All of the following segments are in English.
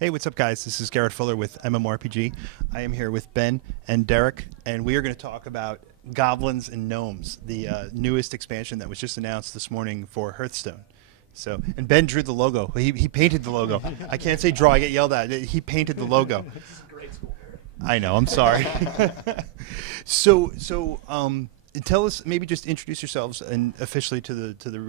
Hey, what's up, guys? This is Garrett Fuller with MMORPG. I am here with Ben and Derek, and we are going to talk about Goblins and Gnomes, the newest expansion that was just announced this morning for Hearthstone. So, and Ben drew the logo. He painted the logo. I can't say draw; I get yelled at. He painted the logo. This is grade school. I know. I'm sorry. so, tell us, maybe just introduce yourselves and officially to the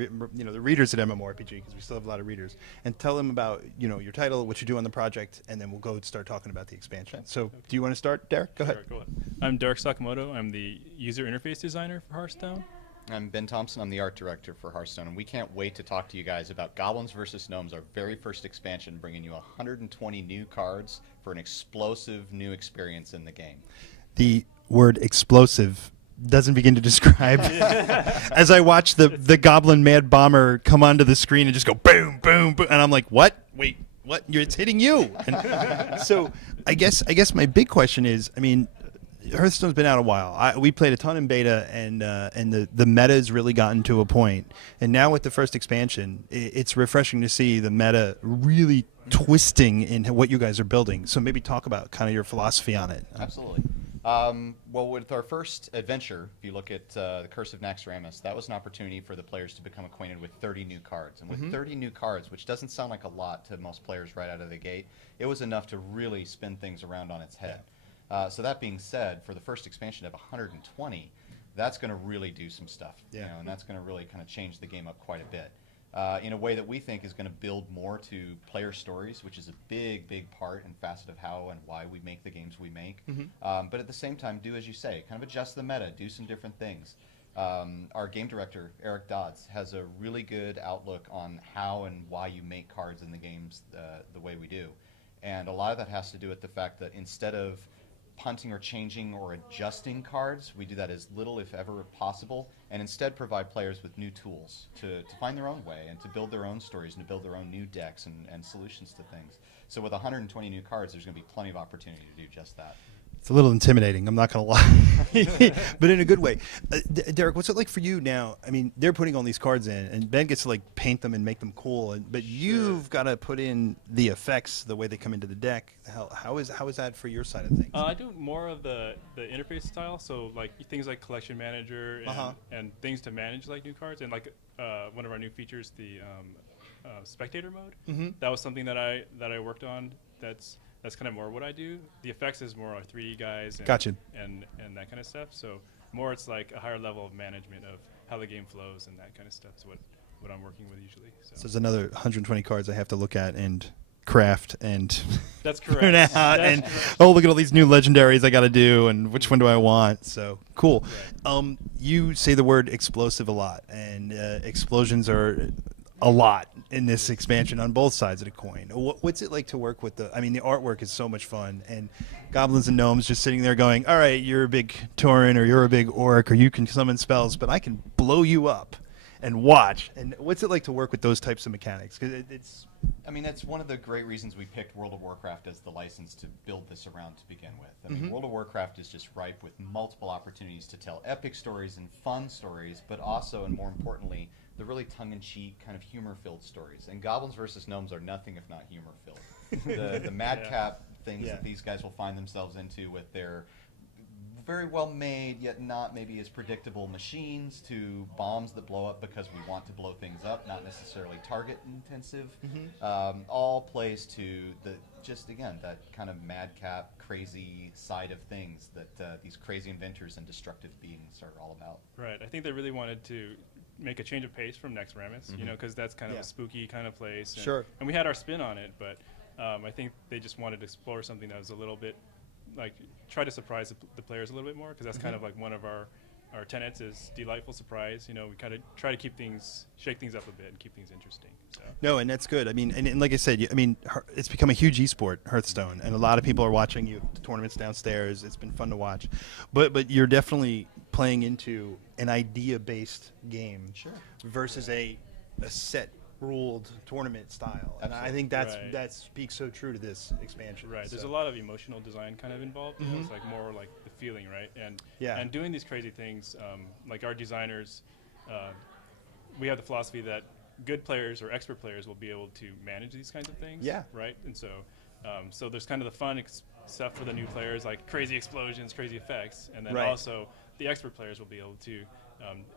readers at MMORPG, because we still have a lot of readers, and tell them about your title, what you do on the project, and then we'll go start talking about the expansion. So, do you want to start, Derek? Go ahead. Sure, go ahead. I'm Derek Sakamoto. I'm the user interface designer for Hearthstone. I'm Ben Thompson. I'm the art director for Hearthstone, and we can't wait to talk to you guys about Goblins versus Gnomes, our very first expansion, bringing you 120 new cards for an explosive new experience in the game. The word explosive doesn't begin to describe. As I watch the Goblin Mad Bomber come onto the screen and just go boom, boom, boom, and I'm like, what? Wait, what? It's hitting you. And so I guess my big question is, I mean, Hearthstone's been out a while. We played a ton in beta, and the meta has really gotten to a point. And now with the first expansion, it's refreshing to see the meta really twisting in what you guys are building. So maybe talk about kind of your philosophy on it. Absolutely. Well, with our first adventure, if you look at the Curse of Naxxramas, that was an opportunity for the players to become acquainted with 30 new cards. And with 30 new cards, which doesn't sound like a lot to most players right out of the gate, it was enough to really spin things around on its head. So that being said, for the first expansion of 120, that's going to really do some stuff, and that's going to really kind of change the game up quite a bit. In a way that we think is going to build more to player stories, which is a big part and facet of how and why we make the games we make. But at the same time, do as you say, kind of adjust the meta, do some different things. Our game director, Eric Dodds, has a really good outlook on how and why you make cards in the games the way we do. And a lot of that has to do with the fact that instead of punting or changing or adjusting cards, we do that as little if ever possible, and instead provide players with new tools to find their own way and to build their own stories and to build their own new decks and solutions to things. So with 120 new cards, there's going to be plenty of opportunity to do just that. It's a little intimidating, I'm not going to lie, but in a good way. Derek, what's it like for you now? I mean, they're putting all these cards in, and Ben gets to like paint them and make them cool, but you've got to put in the effects, the way they come into the deck. How is that for your side of things? I do more of the interface style, so like things like Collection Manager and things to manage like new cards, and like one of our new features, the Spectator mode. That was something that I worked on. That's kind of more what I do. The effects is more our 3D guys and, gotcha. and that kind of stuff. So more it's like a higher level of management of how the game flows and that kind of stuff is what I'm working with usually. So there's another 120 cards I have to look at and craft and that's correct. Print out and oh, look at all these new legendaries I got to do, and which one do I want? So cool. Right. You say the word explosive a lot, and explosions are a lot in this expansion on both sides of the coin. What's it like to work with the artwork is so much fun, and Goblins and Gnomes just sitting there going, all right, you're a big Tauren, or you're a big Orc, or you can summon spells, but I can blow you up and watch. And what's it like to work with those types of mechanics? Because that's one of the great reasons we picked World of Warcraft as the license to build this around to begin with. I mean, World of Warcraft is just ripe with multiple opportunities to tell epic stories and fun stories, but also, and more importantly, the really tongue-in-cheek, kind of humor-filled stories. And Goblins versus Gnomes are nothing if not humor-filled. The madcap things that these guys will find themselves into with their very well-made, yet not maybe as predictable machines, to bombs that blow up because we want to blow things up, not necessarily target-intensive, all plays to that kind of madcap, crazy side of things that these crazy inventors and destructive beings are all about. Right. I think they really wanted to make a change of pace from Naxxramas, because that's kind of a spooky kind of place. And, and we had our spin on it, but I think they just wanted to explore something that was a little bit, like, try to surprise the players a little bit more, because that's kind of like one of our tenets is delightful surprise. We kind of try to shake things up a bit and keep things interesting. So. No, and that's good. I mean, and like I said, it's become a huge esport, Hearthstone, and a lot of people are watching you the tournaments downstairs. It's been fun to watch, but you're definitely playing into an idea-based game versus a set ruled tournament style. And I think that speaks so true to this expansion. Right. There's a lot of emotional design kind of involved. It's like more like the feeling, right? And doing these crazy things, like our designers, we have the philosophy that good players or expert players will be able to manage these kinds of things. Yeah. Right. And so So there's kind of the fun stuff for the new players, like crazy explosions, crazy effects, and then also the expert players will be able to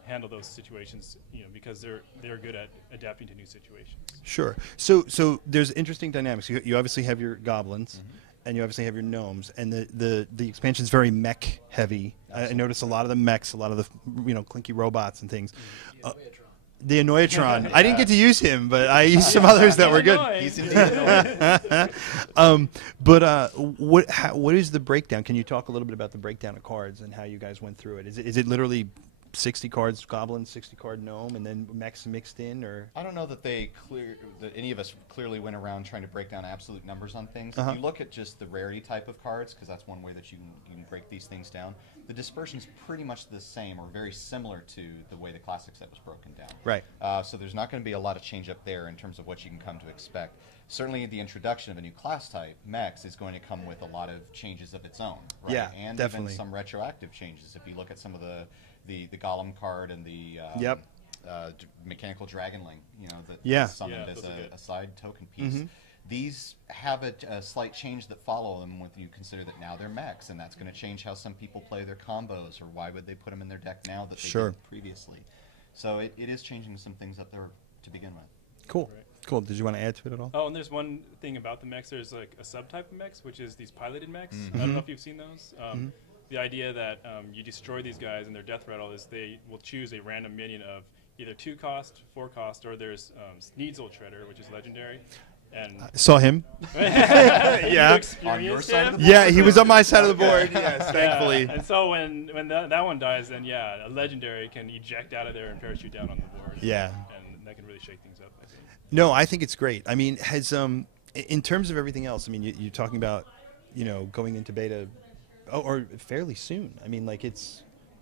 handle those situations, because they're good at adapting to new situations. Sure. So there's interesting dynamics. You obviously have your goblins, and you obviously have your gnomes, and the expansion's very mech heavy. I noticed a lot of the mechs, a lot of the clinky robots and things. The Annoyatron. I didn't get to use him, but I used some others that were good. He's indeed annoying. What is the breakdown? Can you talk a little bit about the breakdown of cards and how you guys went through it? Is it literally 60 cards goblin, 60 card gnome, and then mechs mixed in, or? I don't know that that any of us clearly went around trying to break down absolute numbers on things. If you look at just the rarity type of cards, because that's one way that you can break these things down, the dispersion's pretty much the same or very similar to the way the classic set was broken down. Right. So there's not going to be a lot of change up there in terms of what you can come to expect. Certainly the introduction of a new class type, Mechs, is going to come with a lot of changes of its own. Right? Yeah, and definitely. even some retroactive changes. If you look at some of the Golem card and the mechanical dragonling, that's summoned as a side token piece. These have a slight change that follow them when you consider that now they're mechs, and that's going to change how some people play their combos, or why would they put them in their deck now that they did previously. So it is changing some things up there to begin with. Cool. Right. Cool. Did you want to add to it at all? Oh, and there's one thing about the mechs. There's like a subtype of mechs, which is these piloted mechs. I don't know if you've seen those. The idea that you destroy these guys and their death rattle is they will choose a random minion of either 2 cost, 4 cost, or there's Sneasel Treader, which is legendary. And saw him. Yeah. On your side of the board? Yeah, he was on my side of the board. Yes, thankfully. And so when that one dies, then a legendary can eject out of there and parachute down on the board. Yeah. And that can really shake things up, I think. No, I think it's great. I mean, in terms of everything else, I mean, you're talking about, going into beta, or fairly soon. I mean, like you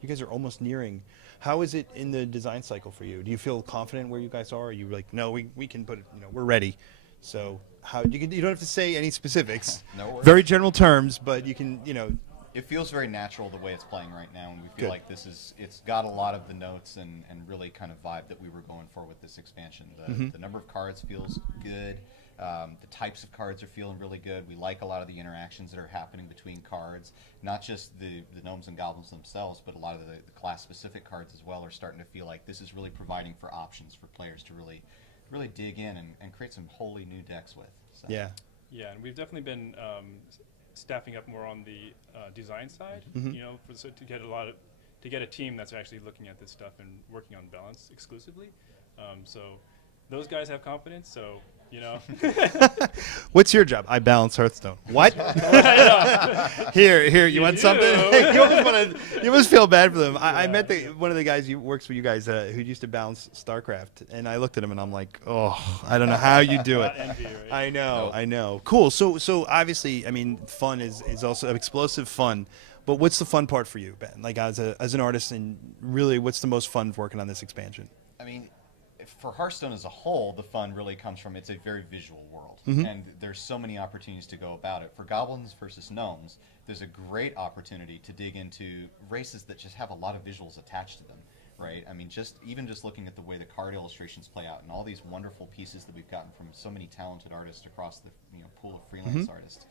guys are almost nearing. How is it in the design cycle for you? Do you feel confident where you guys are? Are you like, no, we can put it, we're ready. So how you don't have to say any specifics. No worries. Very general terms, but you can, It feels very natural the way it's playing right now, and we feel like it's got a lot of the notes and really kind of vibe that we were going for with this expansion. The number of cards feels good. The types of cards are feeling really good. We like a lot of the interactions that are happening between cards. Not just the gnomes and goblins themselves, but a lot of the class-specific cards as well are starting to feel like this is really providing for options for players to really dig in and create some wholly new decks with. So. Yeah, and we've definitely been staffing up more on the design side, to get a team that's actually looking at this stuff and working on balance exclusively. So those guys have confidence, so What's your job? I balance Hearthstone. What? Here, you want something? You almost feel bad for them. I met one of the guys who works for you guys who used to balance StarCraft, and I looked at him and I'm like, oh, I don't know how you do it. Envy, right? I know. Cool. So obviously, I mean, fun is also explosive fun. But what's the fun part for you, Ben? Like as an artist, and really, what's the most fun working on this expansion? I mean, for Hearthstone as a whole, the fun really comes from it's a very visual world, and there's so many opportunities to go about it. For Goblins versus Gnomes, there's a great opportunity to dig into races that just have a lot of visuals attached to them, right? I mean, even just looking at the way the card illustrations play out and all these wonderful pieces that we've gotten from so many talented artists across the pool of freelance artists.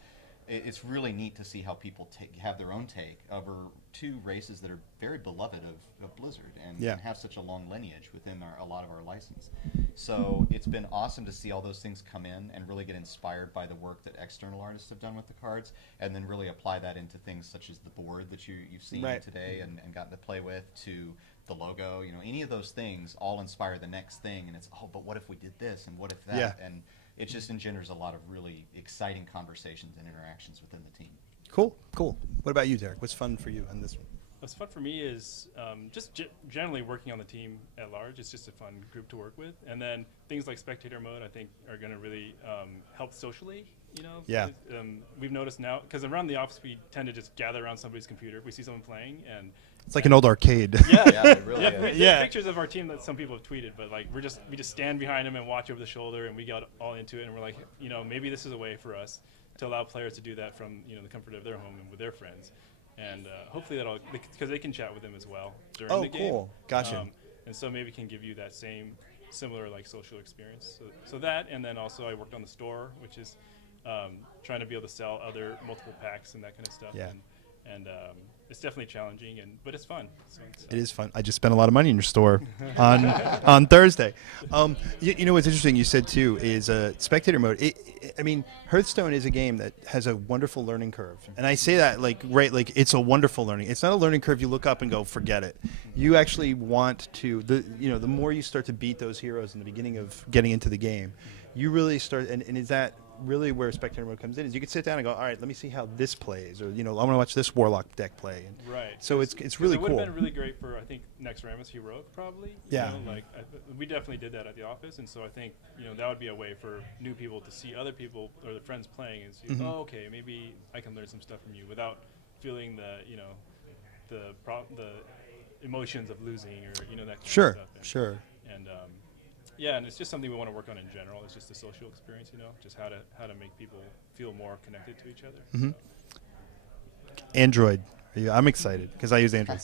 It's really neat to see how people have their own take over 2 races that are very beloved of Blizzard and have such a long lineage within a lot of our license. So it's been awesome to see all those things come in and really get inspired by the work that external artists have done with the cards, and then really apply that into things such as the board that you've seen today and gotten to play with, to the logo. Any of those things all inspire the next thing, and it's, but what if we did this, and what if that? Yeah. And it just engenders a lot of really exciting conversations and interactions within the team. Cool. What about you, Derek? What's fun for you on this one? What's fun for me is just generally working on the team at large. It's just a fun group to work with. And then things like spectator mode, I think, are going to really help socially. Yeah. We've noticed now, because around the office we tend to just gather around somebody's computer. We see someone playing, and it's like an old arcade. Yeah, it really is. There's pictures of our team that some people have tweeted, but like we just stand behind them and watch over the shoulder, and we get all into it, and we're like, maybe this is a way for us to allow players to do that from the comfort of their home and with their friends, and hopefully that'll, because they can chat with them as well during the game. Oh, cool. Gotcha. And so maybe can give you that similar like social experience. So that, and then also I worked on the store, which is trying to be able to sell other multiple packs and that kind of stuff. Yeah. And it's definitely challenging, but it's fun. So it is fun. I just spent a lot of money in your store on Thursday. You know what's interesting? You said too is spectator mode. I mean, Hearthstone is a game that has a wonderful learning curve, and I say that like it's a wonderful learning. It's not a learning curve you look up and go forget it. You actually want to the more you start to beat those heroes in the beginning of getting into the game, you really start. And is that really where spectator mode comes in? Is you can sit down and go, all right, let me see how this plays, or I want to watch this warlock deck play. And right. So it's really cool. It would have been really great for I think next Rammus Heroic probably. Yeah. We definitely did that at the office, and so I think that would be a way for new people to see other people or their friends playing and see, oh, okay, maybe I can learn some stuff from you without feeling the emotions of losing or that kind of stuff. Sure. And yeah, and it's just something we want to work on in general. It's just a social experience, just how to make people feel more connected to each other. So. Android. I'm excited because I use Android.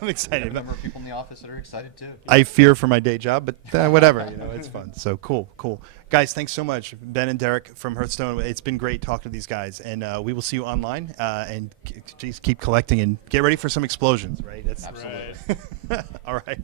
I'm excited. A number of people in the office that are excited too. I fear for my day job, but whatever. It's fun. So cool. Guys, thanks so much, Ben and Derek from Hearthstone. It's been great talking to these guys, and we will see you online. And just keep collecting and get ready for some explosions. Right? Absolutely. Right. All right.